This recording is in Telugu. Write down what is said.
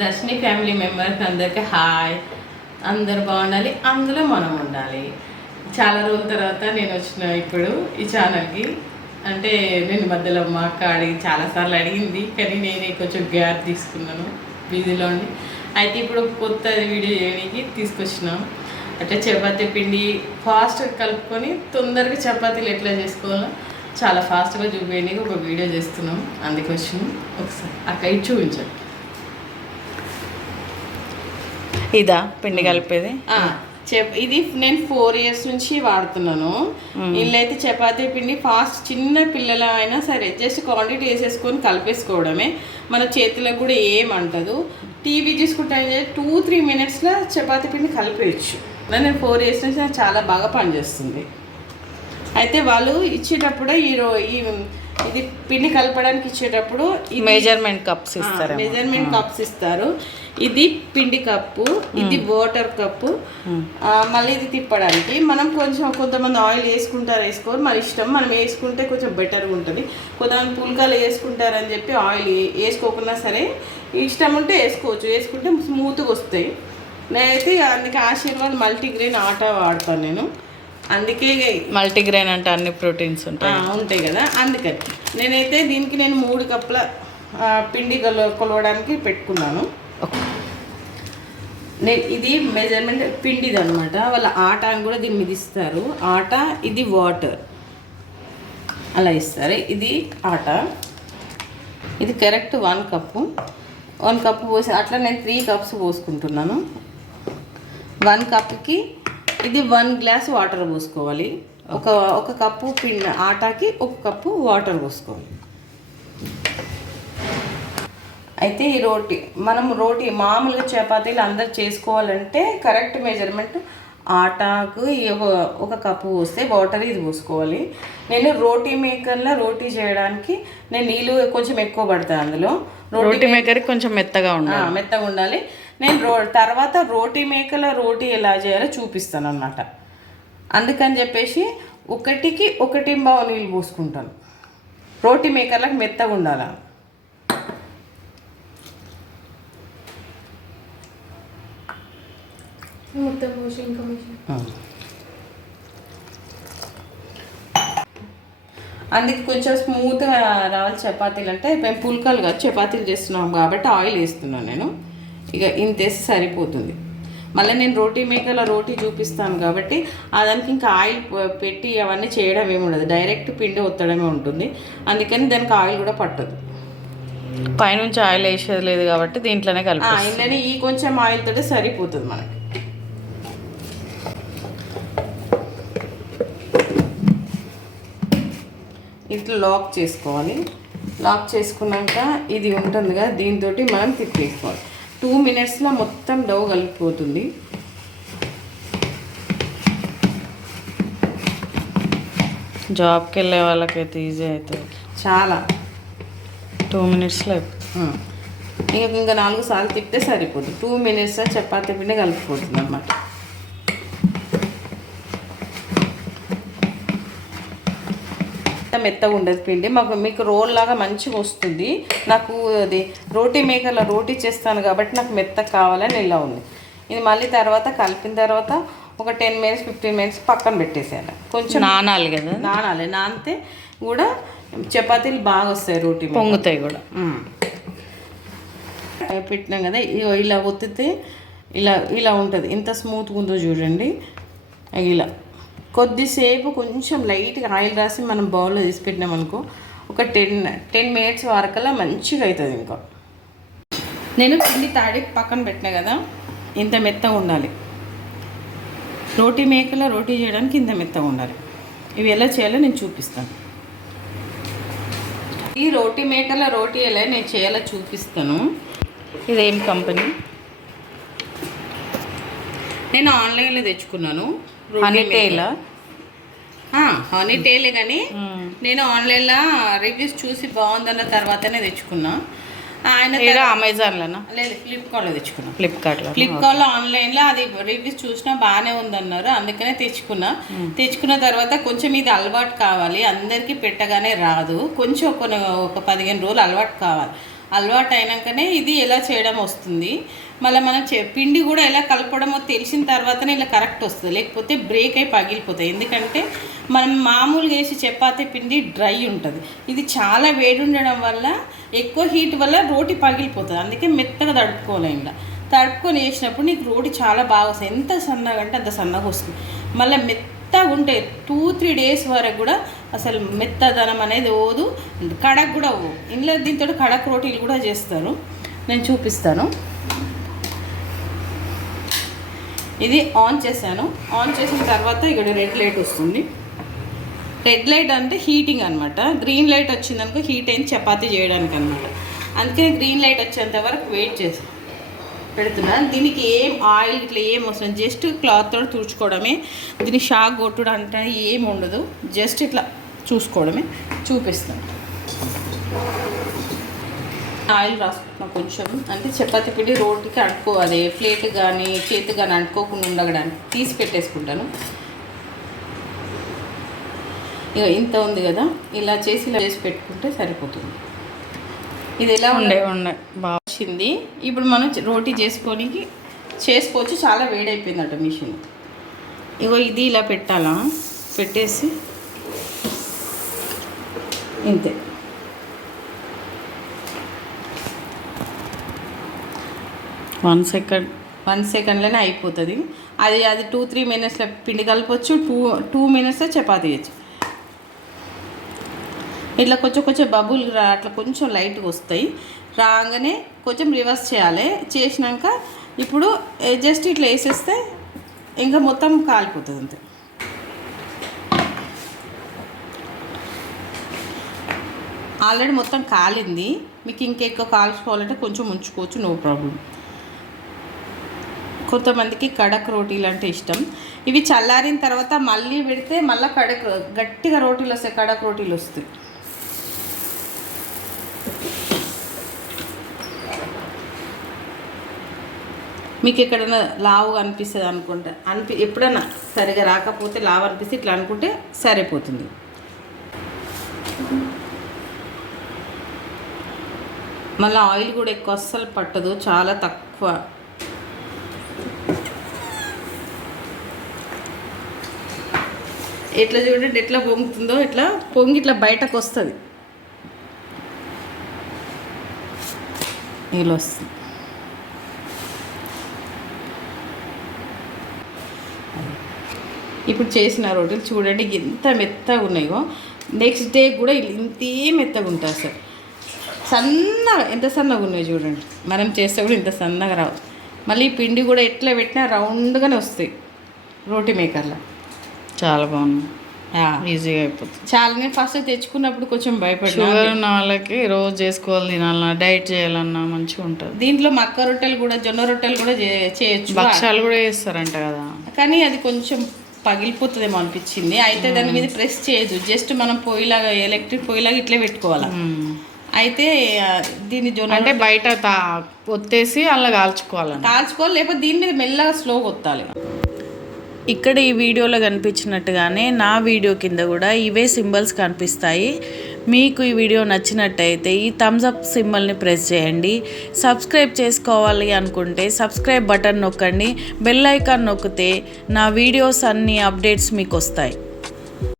దర్శిని ఫ్యామిలీ మెంబర్స్ అందరికీ హాయ్. అందరు బాగుండాలి. అందులో మనం ఉండాలి. చాలా రోజుల తర్వాత నేను వచ్చిన ఇప్పుడు ఈ ఛానల్కి అంటే నేను మధ్యలో మా అక్క అడిగి చాలాసార్లు అడిగింది. కానీ నేనే కొంచెం గ్యాప్ తీసుకున్నాను. బిజీలో ఉండి. అయితే ఇప్పుడు కొత్త వీడియో చేయడానికి తీసుకొచ్చినాం. అంటే చపాతీ పిండి ఫాస్ట్గా కలుపుకొని తొందరగా చపాతీలు ఎట్లా చేసుకోవాలో చాలా ఫాస్ట్గా చూపించడానికి ఒక వీడియో చేస్తున్నాం. అందుకొచ్చి ఒకసారి అక్కడ చూపించండి. ఇదా పిండి కలిపేది? ఇది నేను ఫోర్ ఇయర్స్ నుంచి వాడుతున్నాను. ఇల్లు అయితే చపాతీ పిండి ఫాస్ట్ చిన్న పిల్లల అయినా సరే జస్ట్ క్వాంటిటీ వేసేసుకొని కలిపేసుకోవడమే. మన చేతులకు కూడా ఏమంటదు టీవీ చూసుకుంటే టూ త్రీ మినిట్స్లో చపాతీ పిండి కలిపేయచ్చు. నేను ఫోర్ ఇయర్స్ నుంచి నాకు చాలా బాగా పనిచేస్తుంది. అయితే వాళ్ళు ఇచ్చేటప్పుడే ఈ రో ఈ ఇది పిండి కలపడానికి ఇచ్చేటప్పుడు మెజర్మెంట్ కప్స్ ఇస్తారు మెజర్మెంట్ కప్స్ ఇస్తారు. ఇది పిండి కప్పు ఇది వాటర్ కప్పు. మళ్ళీ ఇది తిప్పడానికి మనం కొంచెం కొంతమంది ఆయిల్ వేసుకుంటారు వేసుకోరు. మన ఇష్టం మనం వేసుకుంటే కొంచెం బెటర్గా ఉంటుంది. కొంతమంది పుల్కాలు వేసుకుంటారని చెప్పి ఆయిల్ వేసుకోకున్నా సరే ఇష్టం ఉంటే వేసుకోవచ్చు. వేసుకుంటే స్మూత్గా వస్తాయి. నేనైతే అందుకే ఆశీర్వాద్ మల్టీగ్రెయిన్ ఆటా వాడతాను నేను. అందుకే మల్టీగ్రెయిన్ అంటే అన్ని ప్రోటీన్స్ ఉంటాయి. ఉంటాయి కదా. అందుకని నేనైతే దీనికి నేను మూడు కప్పుల పిండి కొల కొలవడానికి పెట్టుకున్నాను. నేను ఇది మెజర్మెంట్ పిండిది అనమాట వాళ్ళ ఆట అని కూడా దీని మీద ఇస్తారు. ఆట ఇది వాటర్. అలా ఇస్తారు. ఇది ఆట. ఇది correct one cup. One cup పోసి అట్లా నేను త్రీ కప్స్ పోసుకుంటున్నాను. వన్ కప్కి ఇది వన్ గ్లాస్ వాటర్ పోసుకోవాలి. ఒక ఒక కప్పు పిండి ఆటాకి ఒక కప్పు వాటర్ పోసుకోవాలి. అయితే ఈ రోటీ మనం రోటీ మామూలుగా చపాతీలు అందరు చేసుకోవాలంటే కరెక్ట్ మెజర్మెంట్ ఆటాకు ఒక కప్పు పోస్తే వాటర్ ఇది పోసుకోవాలి. నేను రోటీ మేకర్లో రోటీ చేయడానికి నేను నీళ్ళు కొంచెం ఎక్కువ పడతాను అందులో. రోటీ మేకర్ కొంచెం మెత్తగా ఉండాలి. మెత్తగా ఉండాలి. నేను రో తర్వాత రోటీ మేకలో రోటీ ఎలా చేయాలో చూపిస్తాను అనమాట అందుకని చెప్పేసి ఒకటికి ఒకటి బావు నీళ్ళు పోసుకుంటాను. రోటీ మేకర్లకు మెత్తగా ఉండాలి? మొత్తం పోసి ఇంకా పోసి అందుకే కొంచెం స్మూత్గా రావాలి చపాతీలు అంటే మేము పుల్కలు కాదు చపాతీలు చేస్తున్నాం కాబట్టి ఆయిల్ వేస్తున్నాను నేను. ఇక ఇంత వేసి సరిపోతుంది. మళ్ళీ నేను రోటీ మేకర్లో రోటీ చూపిస్తాను కాబట్టి ఆ దానికి ఇంకా ఆయిల్ పెట్టి అవన్నీ చేయడం ఏమి ఉండదు. డైరెక్ట్ పిండి ఒత్తడమే ఉంటుంది. అందుకని దానికి ఆయిల్ కూడా పట్టదు. పైనుంచి ఆయిల్ వేసేది లేదు కాబట్టి దీంట్లోనే కలిపి ఇందులోనే ఈ కొంచెం ఆయిల్ తోటి సరిపోతుంది మనకి. ఇట్లా లాక్ చేసుకోవాలి. లాక్ చేసుకున్నాక ఇది ఉంటుంది కదా దీంతో మనం తిప్పేసుకోవాలి టూ మినిట్స్లో మొత్తం డవ్ కలిపిపోతుంది జాబ్కి వెళ్ళే వాళ్ళకైతే ఈజీ అవుతుంది. చాలా. టూ మినిట్స్లో అయిపోతుంది. ఇంకా ఇంకా నాలుగు సార్లు తిప్పితే సరిపోతుంది టూ మినిట్స్ చపాతీ పిండి కలిపిపోతుంది అనమాట మెత్తగా ఉండదు పిండి. మాకు మీకు రోల్ లాగా మంచిగా వస్తుంది. నాకు అది రోటీ మేకర్లో రోటీ చేస్తాను కాబట్టి నాకు మెత్తగా కావాలని ఇలా ఉంది. ఇది మళ్ళీ తర్వాత కలిపిన తర్వాత ఒక టెన్ మినిట్స్ ఫిఫ్టీన్ మినిట్స్ పక్కన పెట్టేసేయాలి. కొంచెం నానాలి కదా? నానాలి. నానితే కూడా చపాతీలు బాగా వస్తాయి రోటీ. పొంగుతాయి కూడా. పెట్టినాం కదా ఇలా ఒత్తితే ఇలా ఇలా ఉంటుంది. ఎంత స్మూత్గా ఉందో చూడండి. ఇలా. కొద్దిసేపు కొంచెం లైట్గా ఆయిల్ రాసి మనం బౌల్లో తీసి పెట్టినాం అనుకో ఒక టెన్ టెన్ మినిట్స్ వరకల్లా మంచిగా అవుతుంది ఇంకా. నేను పిండి తాడి పక్కన పెట్టినా కదా ఇంత మెత్తగా ఉండాలి. రోటీ మేకలో రోటీ చేయడానికి ఇంత మెత్తగా ఉండాలి. ఇవి ఎలా చేయాలో నేను చూపిస్తాను. ఈ రోటీ మేకర్లో రోటీ ఎలా నేను చేయాలో చూపిస్తాను. ఇదేం కంపెనీ? నేను ఆన్లైన్లో తెచ్చుకున్నాను. హనీ టేలా హనీ టేలే కానీ నేను ఆన్లైన్లో రివ్యూస్ చూసి బాగుందన్న తర్వాతనే తెచ్చుకున్నా. ఆయన అమెజాన్లోనా లేదు ఫ్లిప్కార్ట్లో తెచ్చుకున్నా. ఫ్లిప్కార్ట్లో ఫ్లిప్కార్ట్లో ఆన్లైన్లో అది రివ్యూస్ చూసినా బాగానే ఉందన్నారు అందుకనే తెచ్చుకున్నా. తెచ్చుకున్న తర్వాత కొంచెం ఇది అలవాటు కావాలి అందరికీ పెట్టగానే రాదు. కొంచెం కొన్ని ఒక పదిహేను రోజులు అలవాటు కావాలి. అలవాటు అయినాకనే ఇది ఎలా చేయడం వస్తుంది? మళ్ళీ మనం చె పిండి కూడా ఎలా కలపడమో తెలిసిన తర్వాతనే ఇలా కరెక్ట్ వస్తుంది. లేకపోతే బ్రేక్ అయి పగిలిపోతాయి. ఎందుకంటే మనం మామూలుగా వేసి చపాతీ పిండి డ్రై ఉంటుంది. ఇది చాలా వేడి ఉండడం వల్ల ఎక్కువ హీట్ వల్ల రోటి పగిలిపోతుంది. అందుకే మెత్తగా తడుపుకోవాలి ఇలా తడుపుకొని వేసినప్పుడు నీకు రోటి చాలా బాగా వస్తుంది. ఎంత సన్నగా అంటే అంత సన్నగా వస్తుంది. మళ్ళీ మెత్తగా ఉంటాయి టూ త్రీ డేస్ వరకు కూడా అసలు మెత్తదనం అనేది ఓదు. కడక్ కూడా ఓ. ఇంట్లో దీంతో కడక్ రోటీలు కూడా చేస్తారు. నేను చూపిస్తాను. ఇది ఆన్ చేశాను. ఆన్ చేసిన తర్వాత ఇక్కడ రెడ్ లైట్ వస్తుంది. రెడ్ లైట్ అంటే హీటింగ్ అనమాట గ్రీన్ లైట్ వచ్చిందనుకో హీట్ అయింది చపాతీ చేయడానికి అనమాట అందుకే గ్రీన్ లైట్ వచ్చేంత వరకు వెయిట్ చేసి పెడుతున్నాను దీనికి ఏం ఆయిల్ ఇట్లా ఏం అవసరం? జస్ట్ క్లాత్ తోటి తుడుచుకోవడమే. దీన్ని షాక్ కొట్టుడు అంటే ఏం ఉండదు. జస్ట్ ఇట్లా చూసుకోవడమే చూపిస్తాను ఆయిల్ రాసుకుంటున్నా కొంచెం. అంటే చపాతీ పిండి రోటికి అడుకోవాలి ప్లేట్ కానీ చేతి కానీ అంటుకోకుండా ఉండడానికి తీసి పెట్టేసుకుంటాను. ఇక ఇంత ఉంది కదా ఇలా చేసి ఇలా చేసి పెట్టుకుంటే సరిపోతుంది. ఇది ఎలా ఉండే? ఉండే ఉండే. బాగా వచ్చింది. ఇప్పుడు మనం రోటీ చేసుకోనికి చేసుకోవచ్చు. చాలా వేడైపోయిందట మిషన్. ఇగో ఇది ఇలా పెట్టాలా? పెట్టేసి ఇంతే. One second. వన్ సెకండ్లోనే అయిపోతుంది. అది అది టూ త్రీ మినిట్స్లో పిండి కలపచ్చు టూ టూ మినిట్స్లో చపాతీ చేయొచ్చు. ఇట్లా కొంచెం కొంచెం బబుల్ అట్లా కొంచెం లైట్గా వస్తాయి. రాగానే కొంచెం రివర్స్ చేయాలి. చేసినాక ఇప్పుడు జస్ట్ ఇట్లా వేసేస్తే ఇంకా మొత్తం కాలిపోతుంది అంతే. ఆల్రెడీ మొత్తం కాలింది. మీకు ఇంకెక్కువ కాల్చుకోవాలంటే కొంచెం ఉంచుకోవచ్చు నో ప్రాబ్లం. కొంతమందికి కడక్ రోటీలు అంటే ఇష్టం. ఇవి చల్లారిన తర్వాత మళ్ళీ పెడితే మళ్ళీ కడక్ గట్టిగా రోటీలు వస్తాయి కడక్ రోటీలు వస్తాయి. మీకు ఎక్కడైనా లావు అనిపిస్తుంది అనుకుంటా అనిపి ఎప్పుడైనా సరిగా రాకపోతే లావు అనిపిస్తే ఇట్లా అనుకుంటే సరిపోతుంది. మళ్ళీ ఆయిల్ కూడా ఎక్కువ అస్సలు పట్టదు చాలా తక్కువ. ఎట్లా చూడండి ఎట్లా పొంగుతుందో ఇట్లా పొంగి ఇట్లా బయటకు వస్తుంది. నీళ్ళు వస్తుంది. ఇప్పుడు చేసిన రోటీలు చూడండి ఎంత మెత్తగా ఉన్నాయో. నెక్స్ట్ డే కూడా ఇంతే మెత్తగా ఉంటుంది అసలు. సన్నగా ఎంత సన్నగా ఉన్నాయి చూడండి. మనం చేస్తే కూడా ఇంత సన్నగా రావు. మళ్ళీ పిండి కూడా ఎట్లా పెట్టినా రౌండ్గానే వస్తాయి. రోటీ మేకర్లో. చాలా బాగుంది. ఈజీగా అయిపోతుంది. చాలా నేను ఫస్ట్ తెచ్చుకున్నప్పుడు కొంచెం షుగర్ ఉన్న వాళ్ళకి రోజు చేసుకోవాలి తినాలన్నా డైట్ చేయాలన్నా మంచిగా ఉంటుంది. దీంట్లో మక్క రొట్టెలు కూడా జొన్న రొట్టెలు కూడా చేయొచ్చు. భక్షాలు కూడా చేస్తారంట కదా. కానీ అది కొంచెం పగిలిపోతుందేమో అనిపించింది. అయితే దాని మీద ప్రెస్ చేయదు జస్ట్ మనం పొయ్యిలాగా ఎలక్ట్రిక్ పొయ్యిలాగా ఇట్లే పెట్టుకోవాలి. అయితే దీన్ని జొన్న అంటే బయట ఒత్తేసి అలా కాల్చుకోవాలని కాల్చుకోవాలి లేకపోతే దీని మీద మెల్లగా స్లోగా ఒత్తాలి. ఇక్కడ ఈ వీడియోలో కనిపించినట్టుగానే నా వీడియో కింద కూడా ఇవే సింబల్స్ కనిపిస్తాయి. మీకు ఈ వీడియో నచ్చినట్టయితే ఈ థమ్స్ అప్ సింబల్ని ప్రెస్ చేయండి. సబ్స్క్రైబ్ చేసుకోవాలి అనుకుంటే సబ్స్క్రైబ్ బటన్ నొక్కండి. బెల్ ఐకాన్ నొక్కితే నా వీడియోస్ అన్ని అప్డేట్స్ మీకు వస్తాయి.